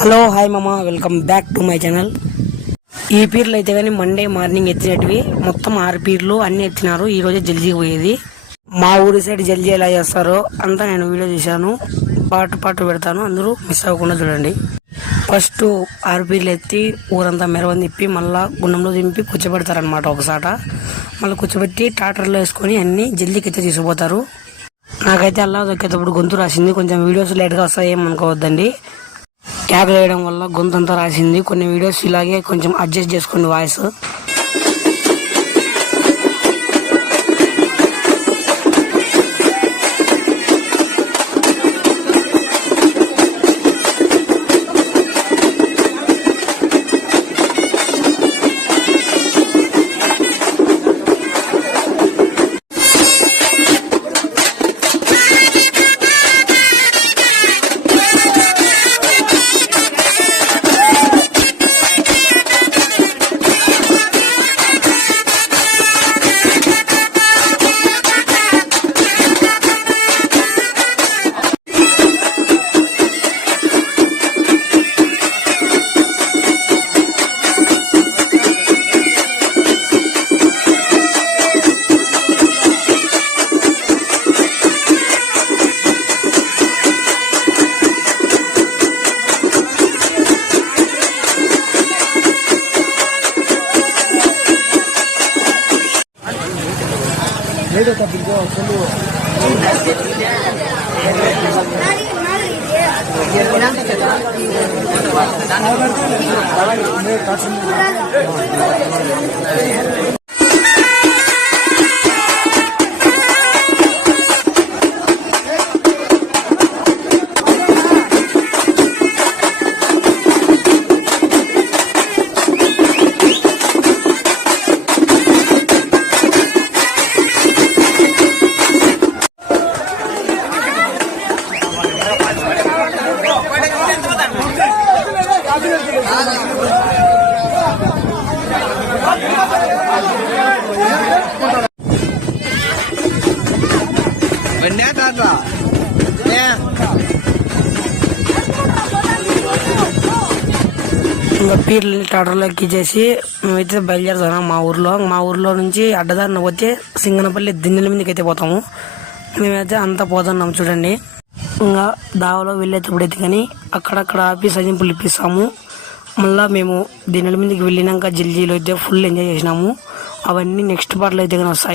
Hello hi మామ, welcome back to my channel. ఈ పీర్లు అయితే కానీ మండే మార్నింగ్ ఎత్తినటివి మొత్తం 6 పీర్లు అన్ని ఎత్తినారు. ఈ రోజే జల్దీ పోయేది. మా ఊరి సైడ్ జల్దీ ఎలా చేస్తారో అంతా నేను వీడియో చేశాను, పాటు పెడతాను, అందరూ మిస్ అవ్వకుండా చూడండి. ఫస్ట్ 6 పీర్లు ఎత్తి ఊరంతా మెరవని తిప్పి మళ్ళా గుండంలో దింపి కూర్చోబెడతారనమాట ఒకసాట. మళ్ళీ కూర్చోబెట్టి ట్రాక్టర్లో వేసుకొని అన్ని జల్దీకి ఎత్తి తీసుకుపోతారు. నాకైతే అల్లా దొక్కేటప్పుడు గొంతు రాసింది, కొంచెం వీడియోస్ లేట్గా వస్తాయి ఏమనుకోవద్దండి. ట్యాగ్ వేయడం వల్ల గొంతంతా రాసింది. కొన్ని వీడియోస్ ఇలాగే కొంచెం అడ్జస్ట్ చేసుకోండి వాయిస్. ఇంకా పీర్లు ట్రాక్టర్లో ఎక్కించేసి మేమైతే బయలుదేరుతున్నాం. మా ఊర్లో నుంచి అడ్డదారిన పోతే సింగనపల్లి దిన్నెల మీదకి అయితే పోతాము. మేమైతే అంతా పోతున్నాం చూడండి. ఇంకా దావలో వెళ్ళేటప్పుడు అయితే కానీ అక్కడక్కడ ఆపి సజింపులు ఇప్పిస్తాము. మళ్ళీ మేము దిన్నెల మీదకి వెళ్ళినాక జల్జీలో అయితే ఫుల్ ఎంజాయ్ చేసినాము. అవన్నీ నెక్స్ట్ పార్ట్లో అయితే కానీ వస్తాయి.